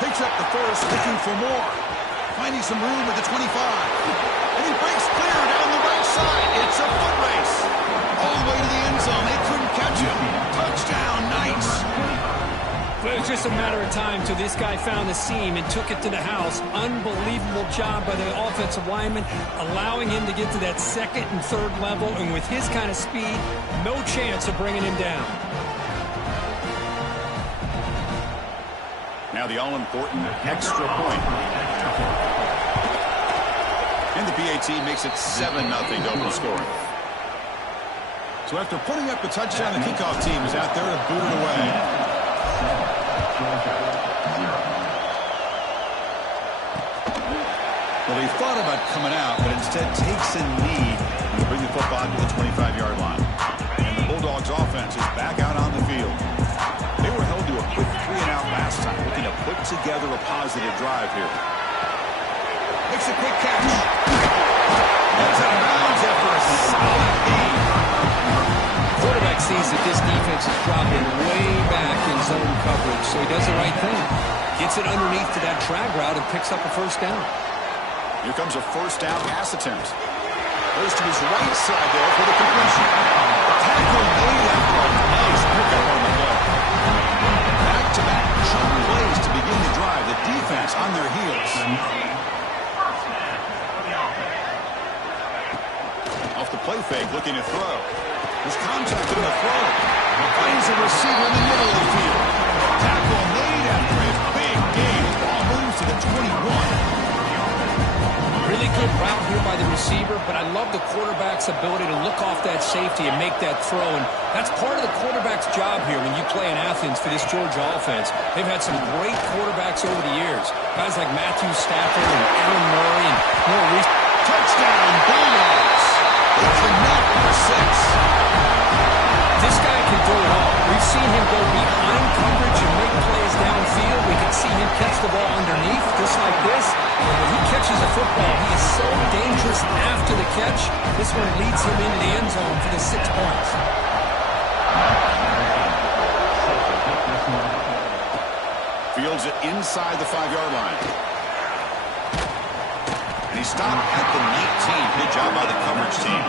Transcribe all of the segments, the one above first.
Picks up the first, looking for more. Finding some room at the 25. And he breaks clear down the right side. It's a foot race. All the way to the end zone. They couldn't catch him. Touchdown, Knights. But it was just a matter of time till this guy found the seam and took it to the house. Unbelievable job by the offensive lineman, allowing him to get to that second and third level. And with his kind of speed, no chance of bringing him down. Now the all-important extra point. And the PAT makes it 7-0 double scoring. So after putting up a touchdown, the kickoff team is out there to boot it away. Well, he thought about coming out, but instead takes a knee and bring the football to the 25-yard line. And the Bulldogs offense is back out on the field. They were held to a quick 3-and-out last time, looking to put together a positive drive here. Makes a quick catch. That's out of bounds after a solid gain. Quarterback sees that this defense is dropping way back in zone coverage, so he does the right thing. Gets it underneath to that drag route and picks up a first down. Here comes a first down pass attempt. Goes to his right side there for the completion. Tackle made after a nice pickup on the play. Back-to-back chunk plays to begin the drive. The defense on their heels. Off the play fake, looking to throw. There's contact on the throw. Finds a receiver in the middle of the field. Tackle made after a big gain. Ball moves to the 21. Really good route here by the receiver, but I love the quarterback's ability to look off that safety and make that throw. And that's part of the quarterback's job here when you play in Athens for this Georgia offense. They've had some great quarterbacks over the years. Guys like Matthew Stafford and Aaron Murray and more recent. Touchdown, Bulldogs. They connect for 6. This guy can do it all. We've seen him go behind coverage and make plays downfield. We can see him catch the ball underneath, just like this. And when he catches a football, he is so dangerous after the catch. This one leads him into the end zone for the 6 points. Fields it inside the 5-yard line. And he stopped at the 19. Good job by the coverage team.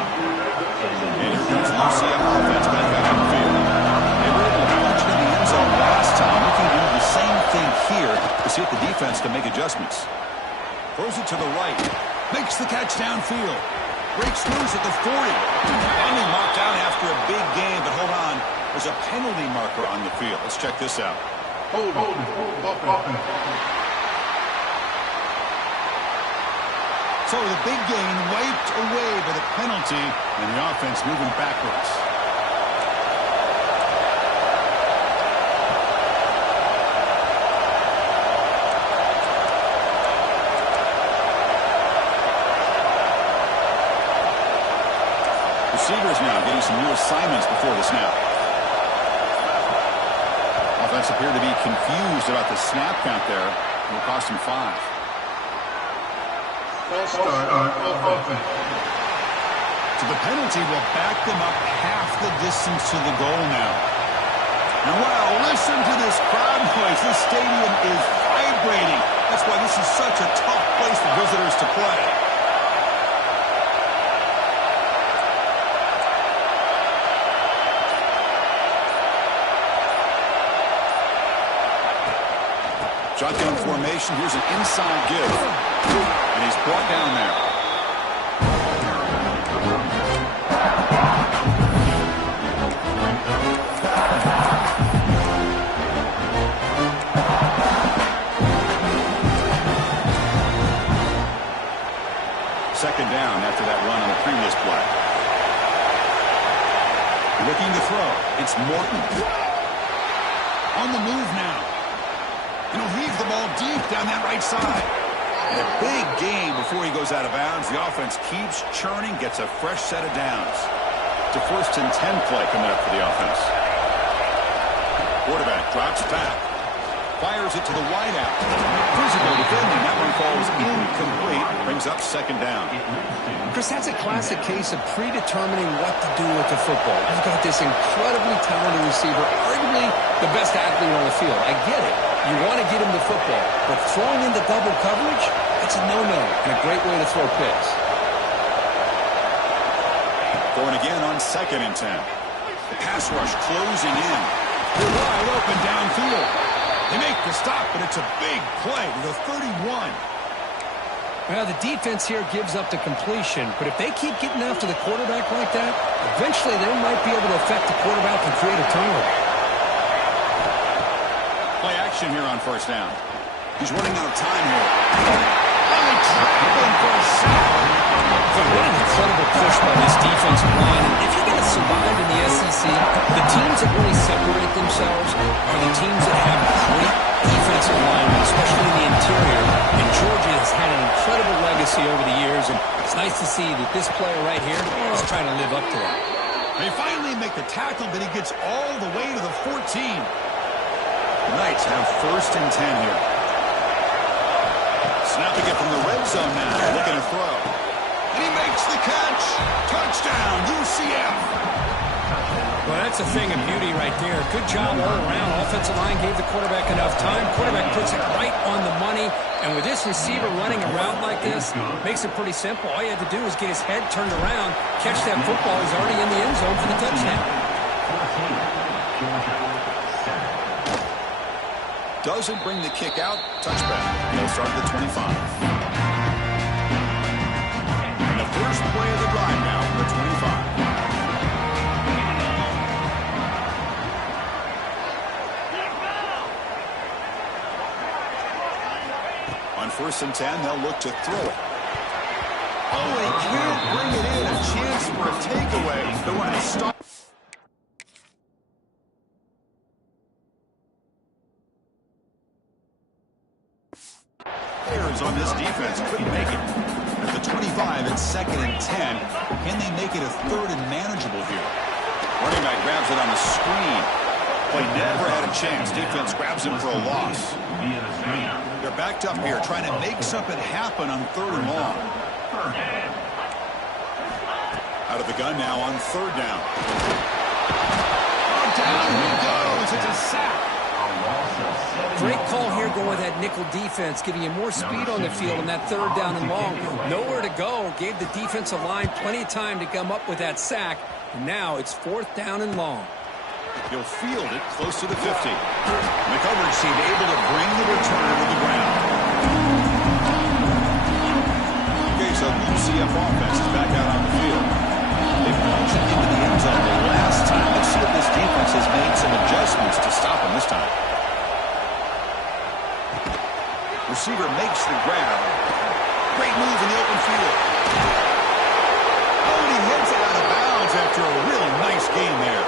And here comes the UCF offense back out on the field. They were able to punch it in the end zone last time. Looking to do the same thing here to see if the defense can make adjustments. Throws it to the right. Makes the catch downfield. Breaks loose at the 40. Finally marked out after a big gain, but hold on. There's a penalty marker on the field. Let's check this out. Hold on. So the big gain wiped away by the penalty, and the offense moving backwards. Receivers now getting some new assignments before the snap. Offense appeared to be confused about the snap count there. It will cost him 5. Start offense. So the penalty will back them up half the distance to the goal now. And wow, listen to this crowd noise. This stadium is vibrating. That's why this is such a tough place for visitors to play. Shotgun formation. Here's an inside give. And he's brought down there. Second down after that run on the previous play. Looking to throw. It's Morton. On the move now. And he'll heave the ball deep down that right side. And a big gain before he goes out of bounds. The offense keeps churning, gets a fresh set of downs. It's a 1st and 10 play coming up for the offense. Quarterback drops back. Fires it to the wideout. Physical defending. That one falls incomplete. Brings up second down. Chris, that's a classic case of predetermining what to do with the football. You've got this incredibly talented receiver, arguably the best athlete on the field. I get it. You want to get him the football, but throwing into double coverage, that's a no-no and a great way to throw picks. Going again on 2nd and 10. The pass rush closing in. They're wide open downfield. They make the stop, but it's a big play to the 31. Well, the defense here gives up the completion, but if they keep getting after the quarterback like that, eventually they might be able to affect the quarterback and create a turnover. Play action here on 1st down. He's running out of time here. Only traveling for a sack. What an incredible push by this defensive line. And if you're going to survive in the SEC, the teams that really separate themselves are the teams that have great defensive linemen, especially in the interior. And Georgia has had an incredible legacy over the years, and it's nice to see that this player right here is trying to live up to that. They finally make the tackle, but he gets all the way to the 14. The Knights have 1st and 10 here. Snapping it from the red zone now, looking to throw. And he makes the catch. Touchdown, UCF. Well, that's a thing of beauty right there. Good job all around. Offensive line gave the quarterback enough time. Quarterback puts it right on the money. And with this receiver running a route like this, makes it pretty simple. All you had to do is get his head turned around, catch that football. He's already in the end zone for the touchdown. Doesn't bring the kick out. Touchback. They'll start at the 25. First play of the drive now from the 25. On 1st and 10, they'll look to throw it. Oh, they can't bring it in. A chance for a takeaway. They want to stop. Players on this defense couldn't make it. At the 25, it's 2nd and 10. Can they make it a 3rd and manageable here? Running back grabs it on the screen. Play never had a chance. Defense grabs him for a loss. They're backed up here trying to make something happen on 3rd and long. Out of the gun now on 3rd down. Oh, down he goes. It's a sack. Great call here going with that nickel defense, giving you more speed on the field on that 3rd down and long. Nowhere to go. Gave the defensive line plenty of time to come up with that sack. And now it's 4th down and long. He'll field it close to the 50. And the coverage seemed able to bring the returner to the ground. Okay, so the UCF offense is back out on the field. They launched it into the end zone the last time. Let's see if this defense has made some adjustments to stop him this time. Receiver makes the grab. Great move in the open field. Oh, and he heads out of bounds after a really nice game there.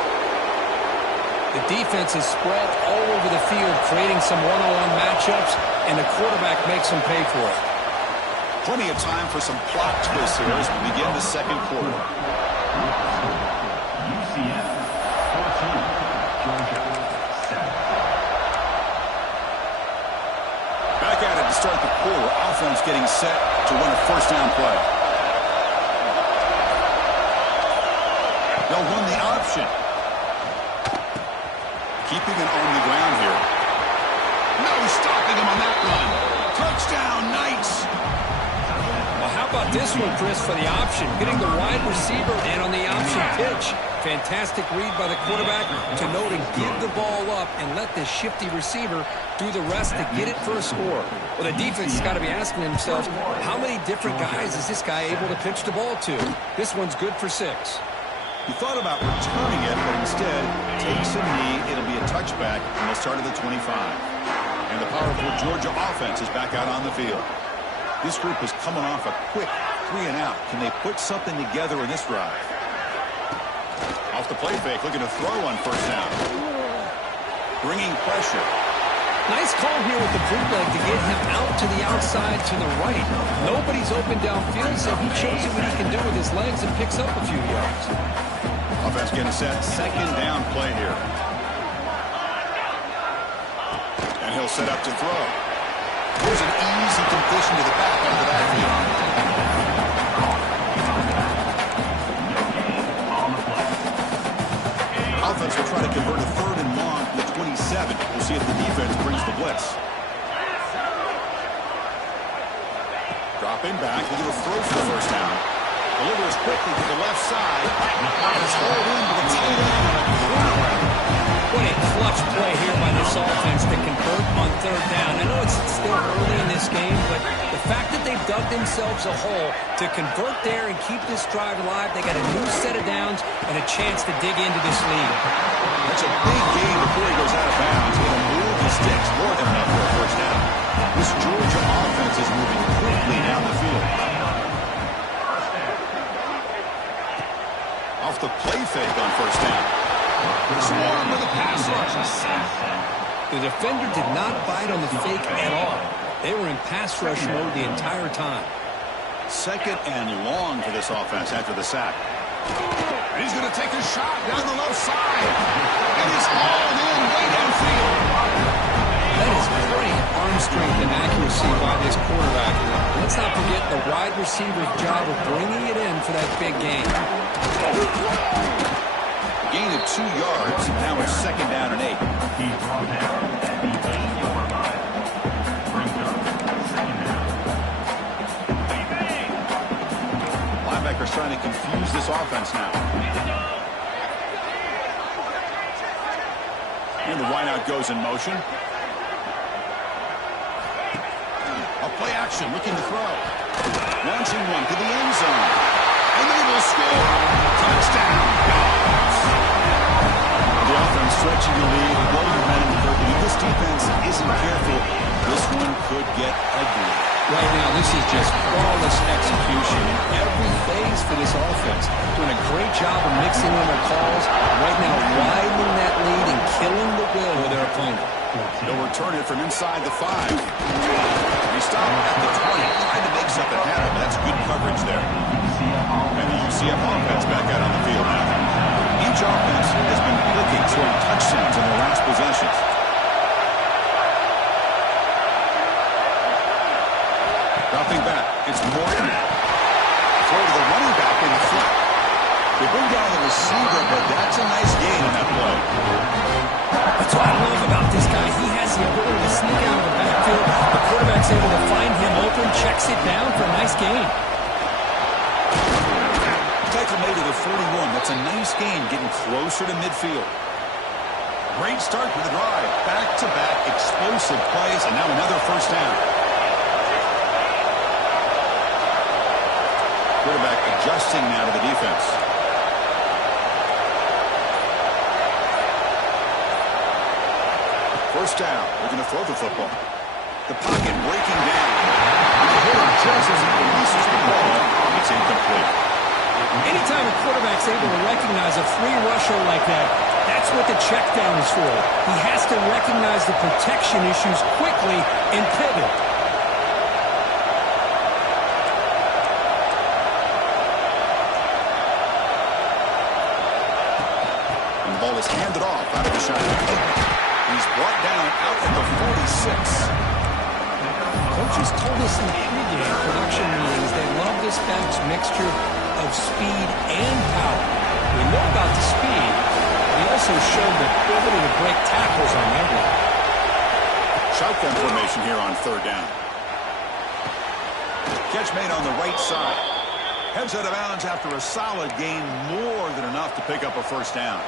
The defense is spread all over the field, creating some one-on-one matchups, and the quarterback makes them pay for it. Plenty of time for some plot twists here as we begin the 2nd quarter. UCF 14, Georgia 7. Back at it to start the quarter. Offense getting set to run a 1st down play. They'll run the option. Keeping it on the ground here. No stopping him on that run. Touchdown, Knights. Well, how about this one, Chris, for the option? Getting the wide receiver and on the option pitch. Fantastic read by the quarterback to know to give the ball up and let the shifty receiver do the rest to get it for a score. Well, the defense has got to be asking themselves, how many different guys is this guy able to pitch the ball to? This one's good for 6. He thought about returning it, but instead takes a knee. It'll be a touchback, and they'll start at the 25. And the powerful Georgia offense is back out on the field. This group is coming off a quick 3 and out. Can they put something together in this drive? Off the play fake, looking to throw on 1st down. Bringing pressure. Nice call here with the bootleg to get him out to the outside to the right. Nobody's open downfield, so he shows you what he can do with his legs and picks up a few yards. Offense getting set. 2nd down play here. And He'll set up to throw. Here's an easy completion to the back out of the backfield. Offense will try to convert a 3rd and long to 27. We'll see if the defense brings the blitz. Dropping back, he'll do a throw for the first down. Delivers quickly to the left side. It's hauled in with a tight end on a corner route. What a clutch play here by this offense to convert on 3rd down. I know it's still early in this game, but the fact that they've dug themselves a hole to convert there and keep this drive alive, they got a new set of downs and a chance to dig into this lead. That's a big gain before he goes out of bounds. With a move the sticks, more than enough for a first down. This Georgia offense is moving quickly down the field. Off the play fake on first down. Swarm with a pass rush. The defender did not bite on the fake at all. They were in pass rush mode the entire time. 2nd and long for this offense after the sack. He's going to take a shot down the left side. And he's hauled in way downfield. That is great arm strength and accuracy by this quarterback. Let's not forget the wide receiver's job of bringing it in for that big gain. Gain of 2 yards. Now it's 2nd down and 8. He brought down at the 8-yard line. Bring up 2nd down. Linebackers trying to confuse this offense now. And the wideout goes in motion. A play action, looking to throw. Launching one to the end zone. And they will score. Touchdown. The offense stretching the lead, blowing the man. If this defense isn't careful, this one could get ugly. Right now, this is just flawless execution in every phase for this offense. Doing a great job of mixing in their calls. Right now, widening that lead and killing the will of their opponent. They'll return it from inside the 5. He stopped at the 20, trying to make something happen. That's good coverage there. And the UCF offense back out on the field now. Each offense has been clicking, scoring touchdowns in their last possessions. Dropping back, it's Morton. Throw to the running back in the flat. They bring down the receiver, but that's a nice gain on that play. That's what I love about this guy. He has the ability to sneak out of the backfield. The quarterback's able to find him open, checks it down for a nice gain. Tackle made to the 41. That's a nice gain, getting closer to midfield. Great start to the drive. Back-to-back explosive plays, and now another first down. Quarterback adjusting now to the defense. First down. We're going to throw the football. The pocket breaking down. And the hitter just as he releases the ball, it's incomplete. Anytime a quarterback's able to recognize a free rusher like that, that's what the check down is for. He has to recognize the protection issues quickly and pivot. And the ball is handed off out of the shotgun. He's brought down out at the 46. Coaches told us in the pregame production meetings they love this back's mixture of speed and power. We know about the speed, but he also showed the ability to break tackles on that one. Shotgun formation here on 3rd down. Catch made on the right side. Heads out of bounds after a solid gain, more than enough to pick up a first down.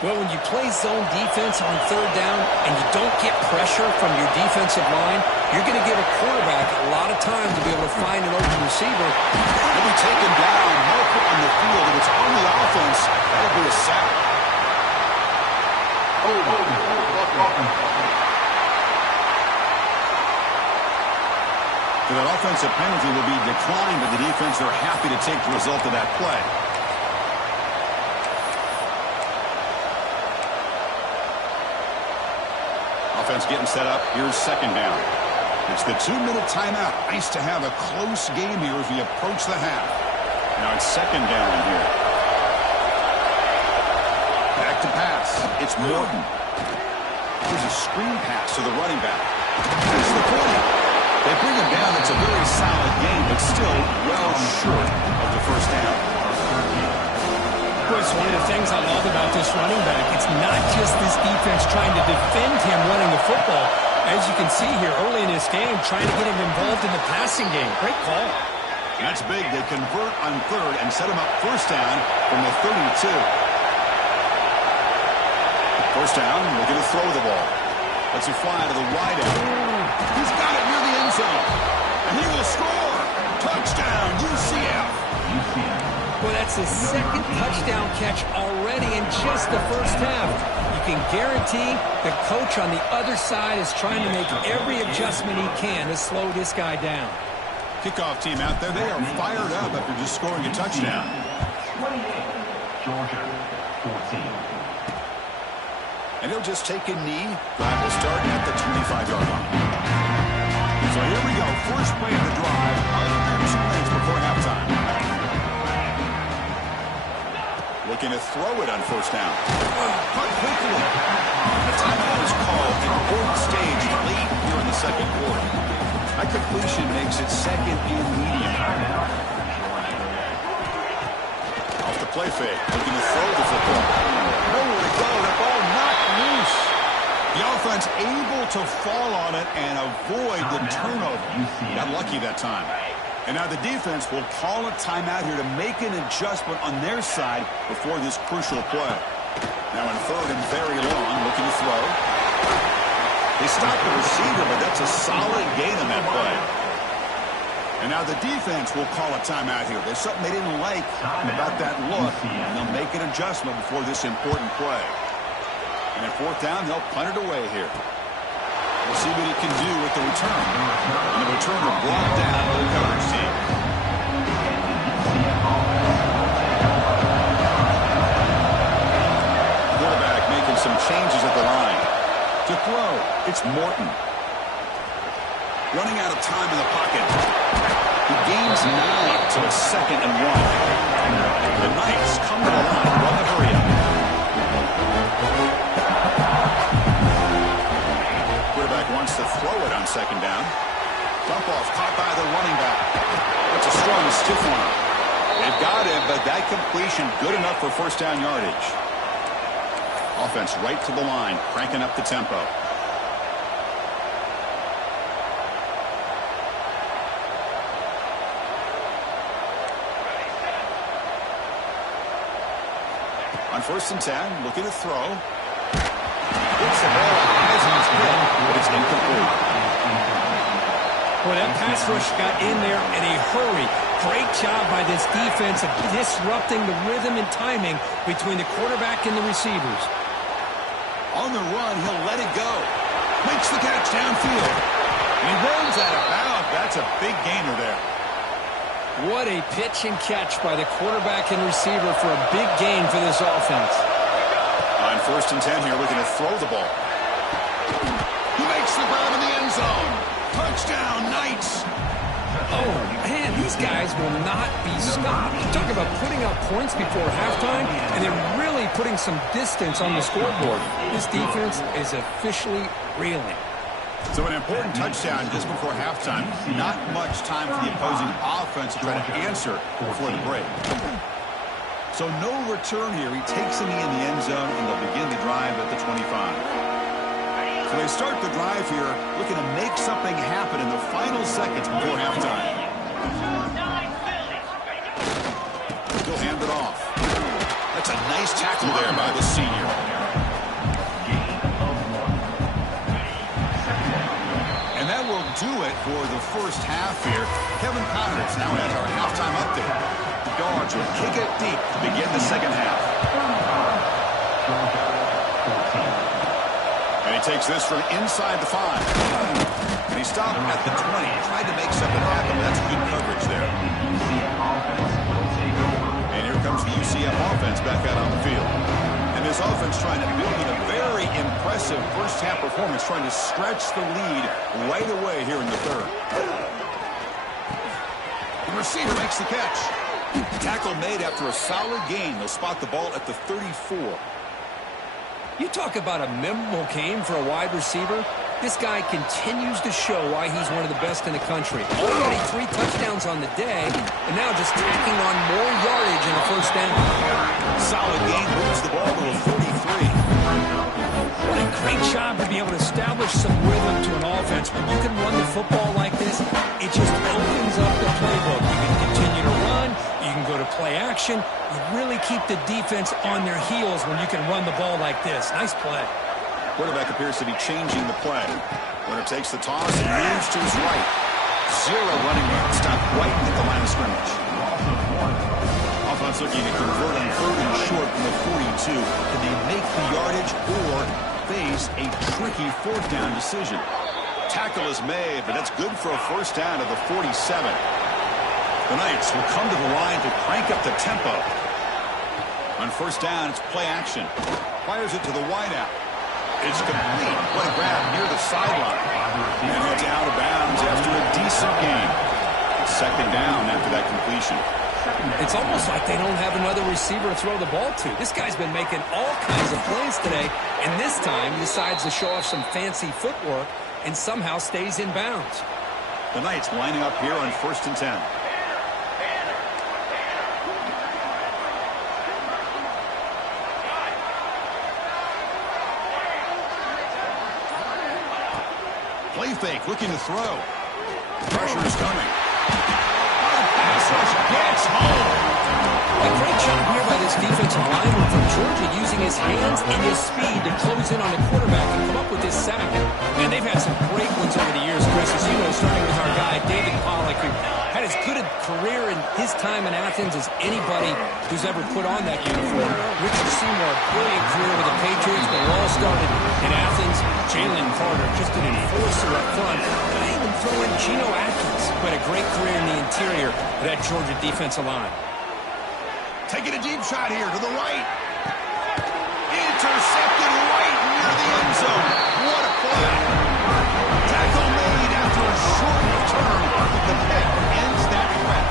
Well, when you play zone defense on 3rd down and you don't get pressure from your defensive line, you're going to give a quarterback a lot of time to be able to find an open receiver. He'll be taken down, no put on the field. If it's on the offense, that'll be a sack. So that offensive penalty will be declined, but the defense are happy to take the result of that play. Offense getting set up. Here's 2nd down. It's the 2-minute timeout. Nice to have a close game here as we approach the half. Now it's 2nd down here. Back to pass. It's Morton. Here's a screen pass to the running back. Here's the 20. They bring him down. It's a very solid game, but still well short of the first down. It's one of the things I love about this running back. It's not just this defense trying to defend him running the football. As you can see here early in this game, trying to get him involved in the passing game. Great call. That's big. They convert on third and set him up first down from the 32. First down, looking to throw the ball. Lets it fly to the wide end. He's got it near the end zone. And he will score. Touchdown, UCF. Well, that's his second touchdown catch already in just the first half. You can guarantee the coach on the other side is trying to make every adjustment he can to slow this guy down. Kickoff team out there, they are fired up after just scoring a touchdown. 28, Georgia, 14. And he'll just take a knee. Drive will start at the 25-yard line. So here we go. First play of the drive. Under 2 minutes before halftime. Looking to throw it on first down. Cut quickly. The timeout is called in the fourth stage late here in the second quarter. That completion makes it second and medium. Off the play fake. Looking to throw the football. Nowhere to go. The ball knocked loose. The offense able to fall on it and avoid the turnover. Got lucky that time. And now the defense will call a timeout here to make an adjustment on their side before this crucial play. Now in third and very long, looking to throw. They stopped the receiver, but that's a solid gain on that play. And now the defense will call a timeout here. There's something they didn't like about that look, and they'll make an adjustment before this important play. And at fourth down, they'll punt it away here. We'll see what he can do with the return. And the return will block down the coverage team. Quarterback making some changes at the line. To throw, it's Morton. Running out of time in the pocket. He gains 9, so it's 2nd and 1. The Knights come to the line. Run the hurry up. Quarterback wants to throw it on 2nd down. Dump off caught by the running back. That's a strong stiff one. They've got him, but that completion good enough for first down yardage. Offense right to the line, cranking up the tempo. On 1st and 10, looking to throw. Hits the ball on Heisman's head, but it's incomplete. Well, that pass rush got in there in a hurry. Great job by this defense of disrupting the rhythm and timing between the quarterback and the receivers. On the run, he'll let it go. Makes the catch downfield. And he runs out of bounds. That's a big gainer there. What a pitch and catch by the quarterback and receiver for a big gain for this offense. On 1st and 10 here, looking to throw the ball. He makes the grab in the end zone. Touchdown, Knights. Oh, man, these guys will not be stopped. Talk about putting up points before halftime, and they're really putting some distance on the scoreboard. This defense is officially reeling. So an important touchdown just before halftime. Not much time for the opposing offense to try to answer before the break. So no return here. He takes a knee in the end zone, and they'll begin the drive at the 25. So they start the drive here, looking to make something happen in the final seconds before halftime. He'll hand it off. That's a nice tackle there by the senior. And that will do it for the first half here. Kevin Powers now has our halftime update. The Dogs will kick it deep to begin the second half. And he takes this from inside the 5. And he stopped at the 20. Tried to make something happen, but that's good coverage there. And here comes the UCF offense back out on the field. And this offense trying to build in a very impressive first-half performance, trying to stretch the lead right away here in the third. The receiver makes the catch. Tackle made after a solid gain. They'll spot the ball at the 34. You talk about a memorable game for a wide receiver. This guy continues to show why he's one of the best in the country. Already 3 touchdowns on the day, and now just tacking on more yardage in a first down. Solid gain, moves the ball to a 43. What a great job to be able to establish some rhythm to an offense. When you can run the football like this, it just opens up the playbook. You can continue to run. You can go to play action. You really keep the defense on their heels when you can run the ball like this. Nice play. Quarterback appears to be changing the play. Runner takes the toss and moves to his right. 0 running room. Stopped right at the line of scrimmage. Offense looking to convert on 3rd and short from the 42. Can they make the yardage or face a tricky 4th down decision? Tackle is made, but that's good for a first down to the 47. The Knights will come to the line to crank up the tempo. On first down, it's play action. Fires it to the wideout. It's complete. What a grab near the sideline. And it's out of bounds after a decent gain. Second down after that completion. It's almost like they don't have another receiver to throw the ball to. This guy's been making all kinds of plays today, and this time he decides to show off some fancy footwork and somehow stays in bounds. The Knights lining up here on 1st and 10. Play fake, looking to throw. Pressure is coming. Pass rush gets home. A great job here by this defensive lineman from Georgia using his hands and his speed to close in on the quarterback and come up with this sack. And they've had some great ones over the years, Chris, as you know, starting with our guy, David Pollock, who had as good a career in his time in Athens as anybody who's ever put on that uniform. Richard Seymour, brilliant career with the Patriots, but it all started in Athens. Jalen Carter, just an enforcer up front. And I even throw in Geno Atkins, who had a great career in the interior of that Georgia defensive line. Taking a deep shot here to the right. Intercepted right near the end zone. What a play. Tackle made after a short return. The pick ends that threat.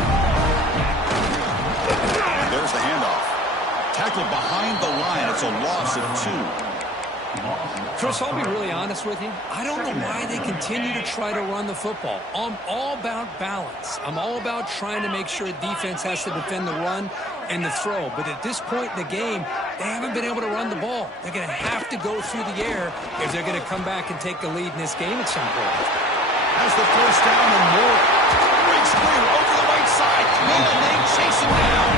And there's the handoff. Tackled behind the line. It's a loss of 2. Chris, I'll be really honest with you. I don't know why they continue to try to run the football. I'm all about balance. I'm all about trying to make sure defense has to defend the run and the throw. But at this point in the game, they haven't been able to run the ball. They're going to have to go through the air if they're going to come back and take the lead in this game at some point. Has the first down and more. Breaks through over the right side. And they chase him down.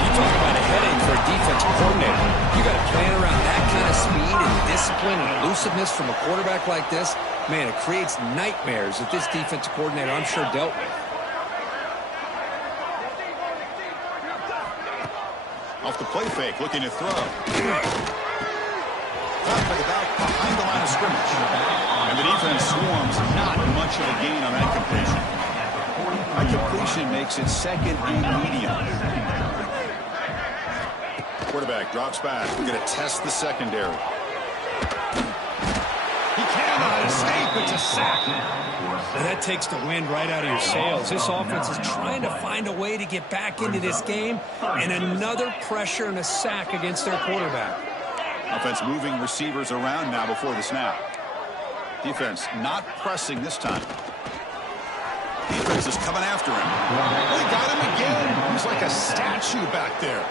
You talk about a headache for a defensive coordinator. You got to plan around that kind of speed and discipline and elusiveness from a quarterback like this. Man, it creates nightmares that this defensive coordinator, I'm sure, dealt with. Off the play fake, looking to throw. Caught by the back behind the line of scrimmage. And the defense swarms. Not much of a gain on that completion. That completion makes it 2nd and medium. Quarterback drops back. We're going to test the secondary. He cannot escape. It's a sack. And that takes the wind right out of your sails. This offense is trying to find a way to get back into this game, and another pressure and a sack against their quarterback. Offense moving receivers around now before the snap. Defense not pressing this time. Defense is coming after him. They got him again. He's like a statue back there.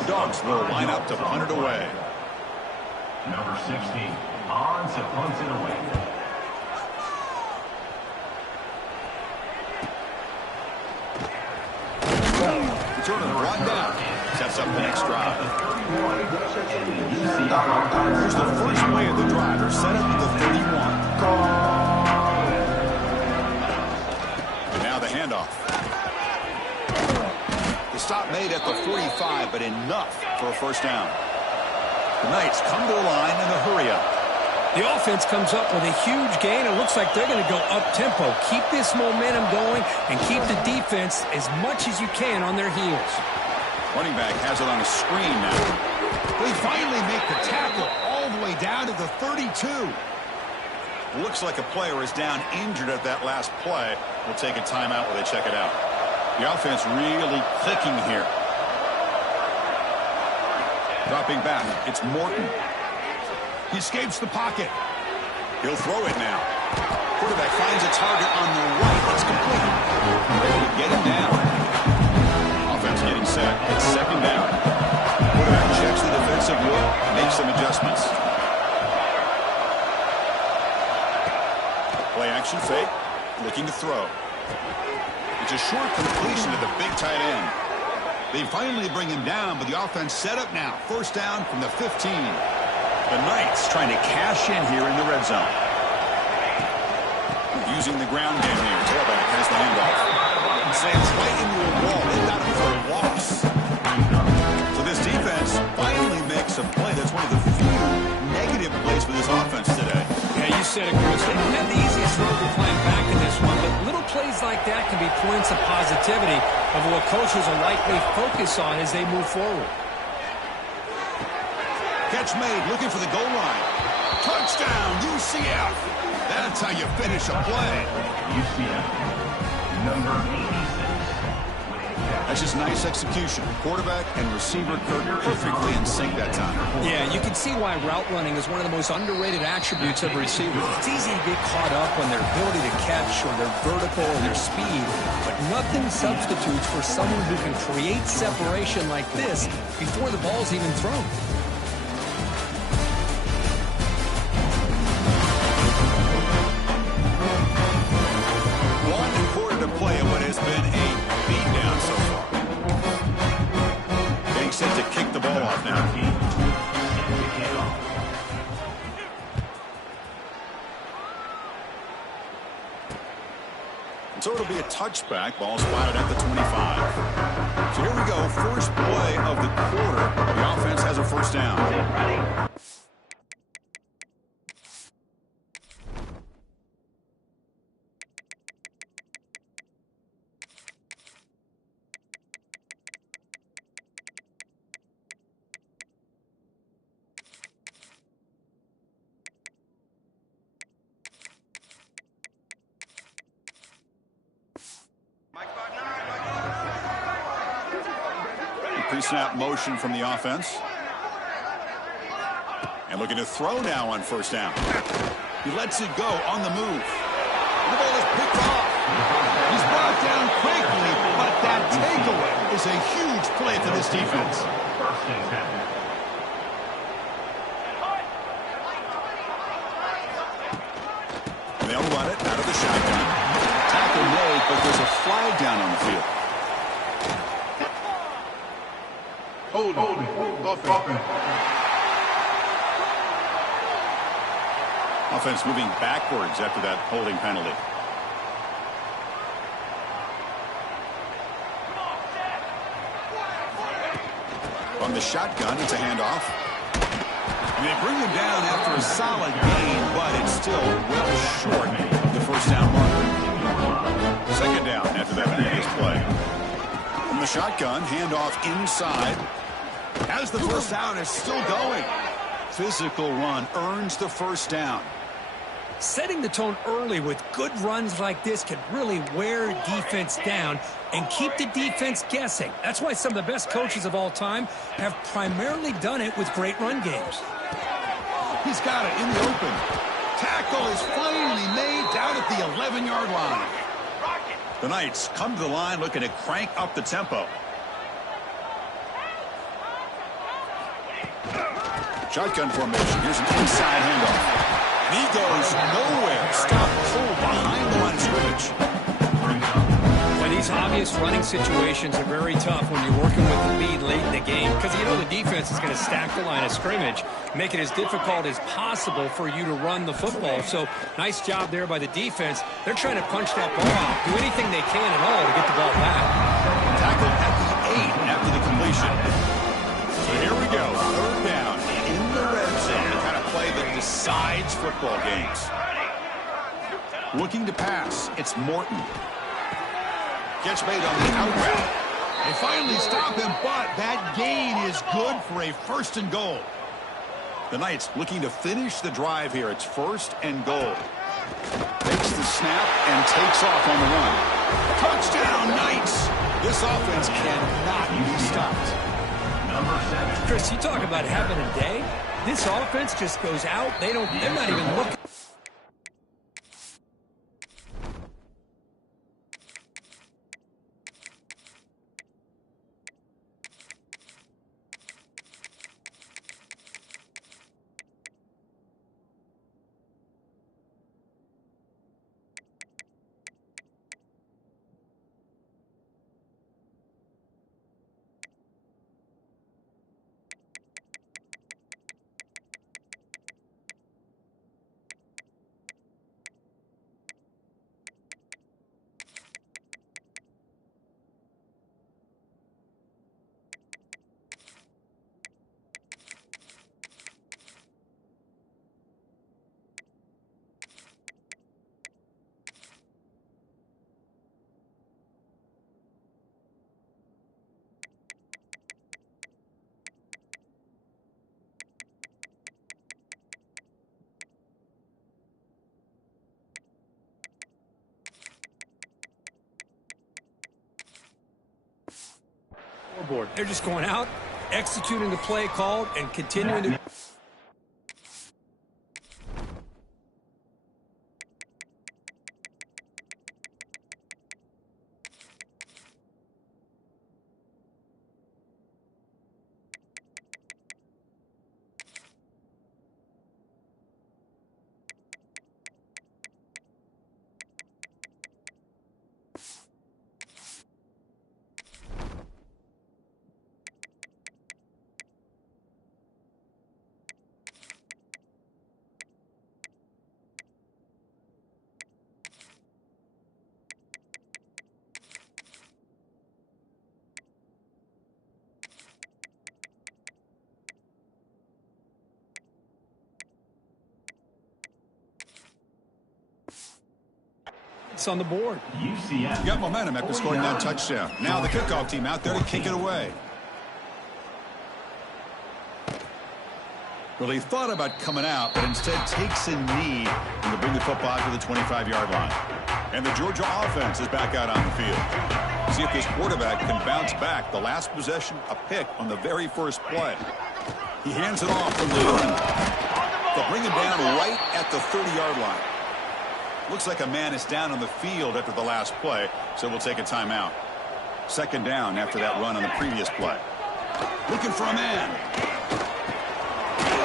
The Dogs will line up to punt it away. Number 16 on to punt it away. Return of the run down. Sets up the next drive. Here's the first play of the drive. They're set up at the 31. And now the handoff. The stop made at the 45, but enough for a first down. The Knights come to the line in a hurry-up. The offense comes up with a huge gain. It looks like they're going to go up-tempo. Keep this momentum going and keep the defense as much as you can on their heels. Running back has it on a screen now. They finally make the tackle all the way down to the 32. Looks like a player is down injured at that last play. We'll take a timeout while they check it out. The offense really clicking here. Dropping back, it's Morton. He escapes the pocket. He'll throw it now. Quarterback finds a target on the right. It's complete. Able to get him down. Offense getting set. It's second down. Quarterback checks the defensive look, makes some adjustments. Play action fake. Looking to throw. It's a short completion to the big tight end. They finally bring him down, but the offense set up now. First down from the 15. The Knights trying to cash in here in the red zone. Using the ground game here. Tailback has the handoff. Slams right into a wall. They got him for a loss. So this defense finally makes a play. That's one of the few negative plays for this offense today. Yeah, you said it, Chris. They didn't have the easiest road to climb back in this one, but little plays like that can be points of positivity of what coaches will likely focus on as they move forward. Catch made, looking for the goal line. Touchdown, UCF. That's how you finish a play. UCF, number 86. That's just nice execution. Quarterback and receiver perfectly in sync that time. Yeah, you can see why route running is one of the most underrated attributes of a receiver. It's easy to get caught up on their ability to catch or their vertical or their speed, but nothing substitutes for someone who can create separation like this before the ball's even thrown. Play what has been a beatdown so far. Getting set to kick the ball off now. And so it'll be a touchback. Ball spotted at the 25. So here we go. First play of the quarter. The offense has a first down. Pre-snap motion from the offense. And looking to throw now on first down. He lets it go on the move. The ball is picked off. He's brought down quickly, but that takeaway is a huge play for this defense. First and 10. They'll run it out of the shotgun. Tackle made, but there's a flag down on the field. Holding. Offense moving backwards after that holding penalty. From the shotgun, it's a handoff. And they bring him down after a solid gain, but it's still well short of the first down marker. Second down after that previous play. From the shotgun, handoff inside. As the first down is still going. Physical run earns the first down. Setting the tone early with good runs like this can really wear defense down and keep the defense guessing. That's why some of the best coaches of all time have primarily done it with great run games. He's got it in the open. Tackle is finally made down at the 11-yard line. The Knights come to the line looking to crank up the tempo. Shotgun formation. Here's an inside handoff. And he goes nowhere. Stop pull behind the line of scrimmage. Well, these obvious running situations are very tough when you're working with the lead late in the game because you know the defense is going to stack the line of scrimmage, make it as difficult as possible for you to run the football. So nice job there by the defense. They're trying to punch that ball out, do anything they can at all to get the ball back. Tackle at the 8 after the completion. So here we go. Third down in the red zone. The kind of play that decides football games. Looking to pass. It's Morton. Catch made on the out route. They finally stop him, but that gain is good for a first and goal. The Knights looking to finish the drive here. It's first and goal. Takes the snap and takes off on the run. Touchdown, Knights! This offense cannot be stopped. Number 7. Chris, you talk about having a day. This offense just goes out. They're not even looking. They're just going out, executing the play called, and continuing to... It's on the board. UCF got momentum after scoring that touchdown. Now the kickoff team out there to kick it away. Well, he thought about coming out, but instead takes a knee and to bring the football to the 25-yard line. And the Georgia offense is back out on the field. See if this quarterback can bounce back. The last possession, a pick on the very first play. He hands it off from the run. They'll bring him down right at the 30-yard line. Looks like a man is down on the field after the last play, so we'll take a timeout. Second down after that run on the previous play. Looking for a man.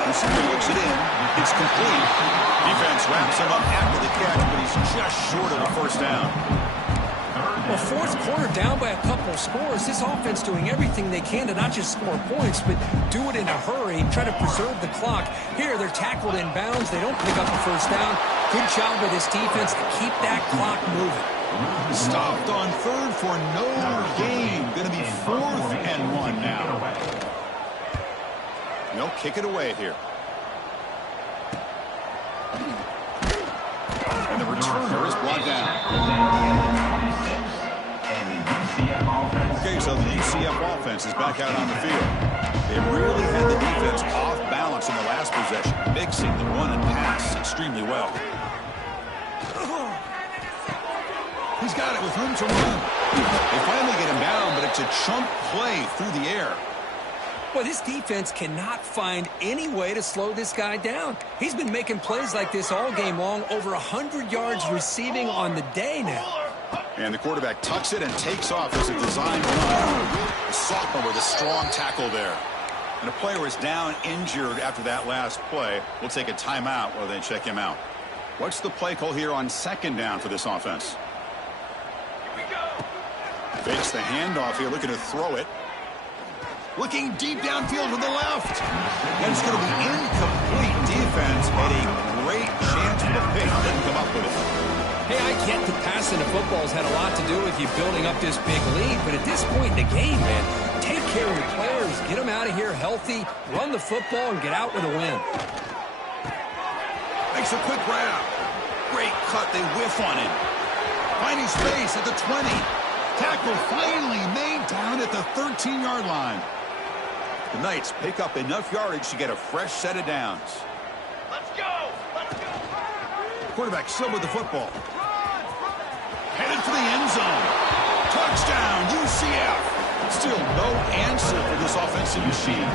Receiver looks it in. It's complete. Defense wraps him up after the catch, but he's just short of a first down. Well, fourth quarter down by a couple scores. This offense doing everything they can to not just score points, but do it in a hurry, try to preserve the clock. Here, they're tackled in bounds. They don't pick up a first down. Good job by this defense to keep that clock moving. Stopped on third for no gain. Going to be 4th and 1 now. They'll kick it away here. And the returner is brought down. Okay, so the UCF offense is back out on the field. They really had the defense off balance in the last possession, mixing the run and pass extremely well. He's got it with room to run. They finally get him down, but it's a chunk play through the air. Well, this defense cannot find any way to slow this guy down. He's been making plays like this all game long, over 100 yards receiving on the day now. And the quarterback tucks it and takes off as a design run. The sophomore with a strong tackle there. And a player is down injured after that last play. We'll take a timeout while they check him out. What's the play call here on second down for this offense? Fakes the handoff here, looking to throw it. Looking deep downfield with the left. And it's going to be incomplete. Defense had a great chance for the pick. Didn't come up with it. Hey, I get the passing of football has had a lot to do with you building up this big lead, but at this point in the game, man, take care of your players, get them out of here healthy, run the football, and get out with a win. Makes a quick grab. Great cut. They whiff on him. Finding space at the 20. Tackle finally made down at the 13-yard line. The Knights pick up enough yardage to get a fresh set of downs. Let's go! Let's go! Quarterback still with the football. Headed for the end zone. Touchdown, UCF. Still no answer for this offensive machine.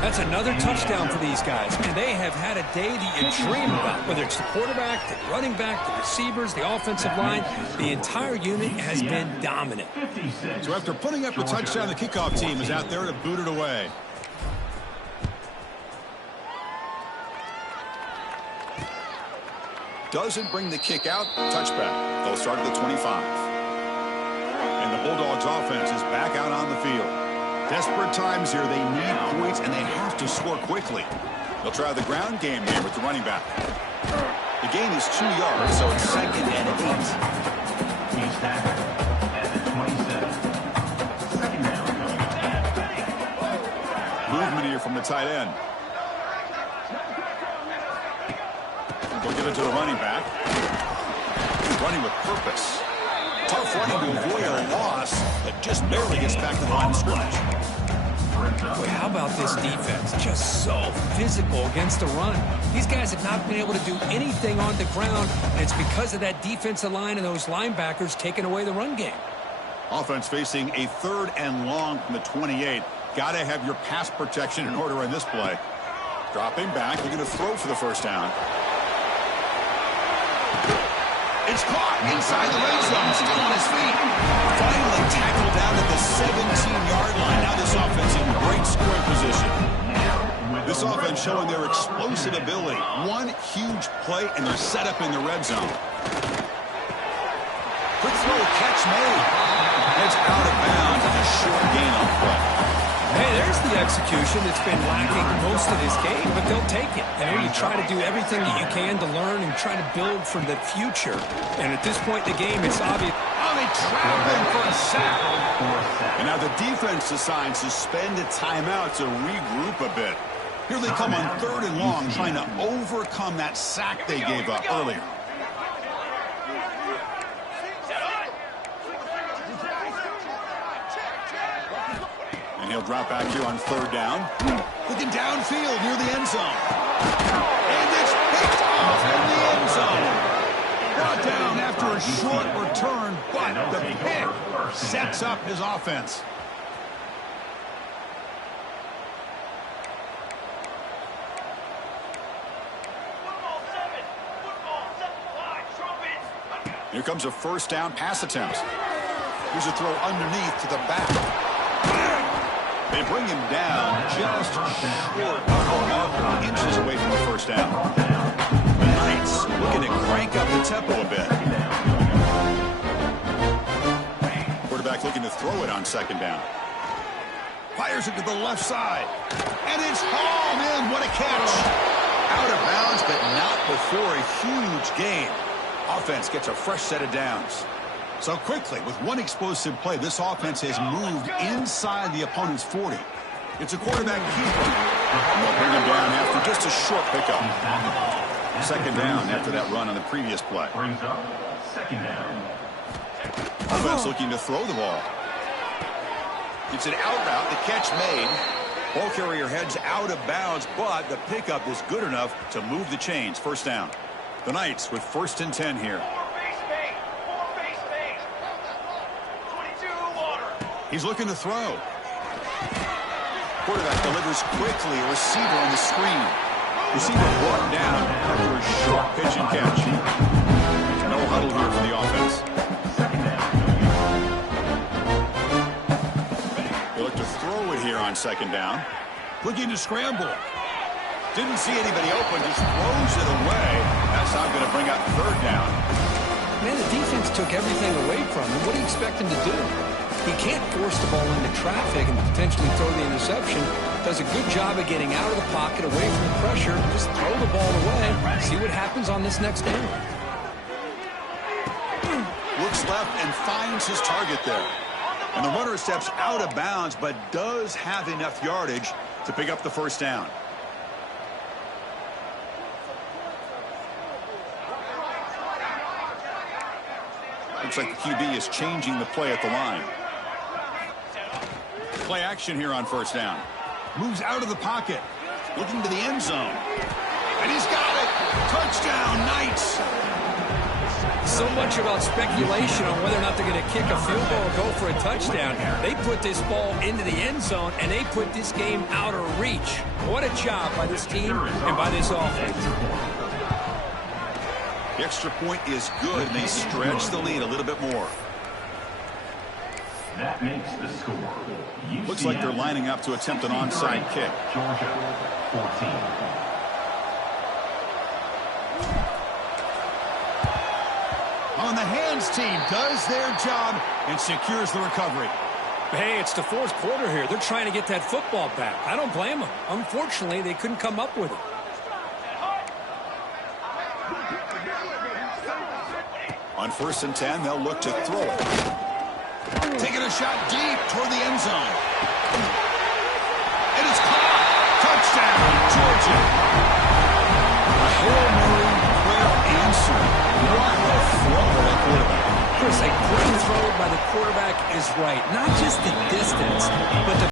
That's another touchdown for these guys, and they have had a day that you dream about, whether it's the quarterback, the running back, the receivers, the offensive line. The entire unit has been dominant. So after putting up the touchdown, the kickoff team is out there to boot it away. Doesn't bring the kick out. Touchback. They'll start at the 25. And the Bulldogs offense is back out on the field. Desperate times here. They need points, and they have to score quickly. They'll try the ground game here with the running back. The gain is 2 yards, so it's 2nd and 8. He's tackled at the 27. Second down coming. Movement here from the tight end. They'll give it to the running back. He's running with purpose. Tough running to avoid a loss, but just barely gets back to the line of scrimmage. Boy, how about this defense? Just so physical against the run. These guys have not been able to do anything on the ground, and it's because of that defensive line and those linebackers taking away the run game. Offense facing a 3rd and long from the 28. Got to have your pass protection in order in this play. Dropping back, looking to throw for the first down. It's caught inside the red zone, still on his feet. Finally tackled down at the 17-yard line. Now this offense in great scoring position. This offense showing their explosive ability. One huge play, and they're set up in the red zone. Quick throw, catch made. It's out of bounds and a short gain on play. Hey, there's the execution that's been lacking most of this game, but they'll take it. You try to do everything that you can to learn and try to build for the future. And at this point in the game, it's obvious. Oh, they trap him for a sack. And now the defense decides to spend a timeout to regroup a bit. Here they come on 3rd and long, trying to overcome that sack they gave up earlier. And he'll drop back here on 3rd down. Looking downfield near the end zone. And it's picked off in the end zone. Brought down after a short return, but the pick sets up his offense. Here comes a first down pass attempt. Here's a throw underneath to the back. They bring him down just short of inches away from the first down. The Knights looking to crank up the tempo a bit. Quarterback looking to throw it on 2nd down. Fires it to the left side. And it's hauled in. What a catch. Out of bounds, but not before a huge gain. Offense gets a fresh set of downs. So quickly, with one explosive play, this offense has moved inside the opponent's 40. It's a quarterback keeper. They'll bring him down after just a short pickup. 2nd down after that run on the previous play. Brings up 2nd down. Offense looking to throw the ball. It's an out route, the catch made. Ball carrier heads out of bounds, but the pickup is good enough to move the chains. First down. The Knights with 1st and 10 here. He's looking to throw. Quarterback delivers quickly. A receiver on the screen. Receiver brought down after a short pitch and catch. No huddle here for the offense. They look to throw it here on 2nd down. Looking to scramble. Didn't see anybody open. Just throws it away. That's not going to bring out 3rd down. Man, the defense took everything away from him. What do you expect him to do? He can't force the ball into traffic and potentially throw the interception. Does a good job of getting out of the pocket, away from the pressure, and just throw the ball away. See what happens on this next down. Looks left and finds his target there. And the runner steps out of bounds, but does have enough yardage to pick up the first down. Looks like the QB is changing the play at the line. Play action here on first down. Moves out of the pocket. Looking to the end zone. And he's got it. Touchdown, Knights. So much about speculation on whether or not they're going to kick a field goal or go for a touchdown. They put this ball into the end zone, and they put this game out of reach. What a job by this team and by this offense. The extra point is good, and they stretch the lead a little bit more. That makes the score. Looks like they're lining up to attempt an onside kick. Georgia, 14. On the hands team does their job and secures the recovery. Hey, it's the fourth quarter here. They're trying to get that football back. I don't blame them. Unfortunately, they couldn't come up with it. On 1st and 10, they'll look to throw it. Taking a shot deep toward the end zone. It is caught. Touchdown, Georgia. A Hail Mary prayer answered. What a throw by that quarterback. Chris, a great throw by the quarterback is right. Not just the distance, but the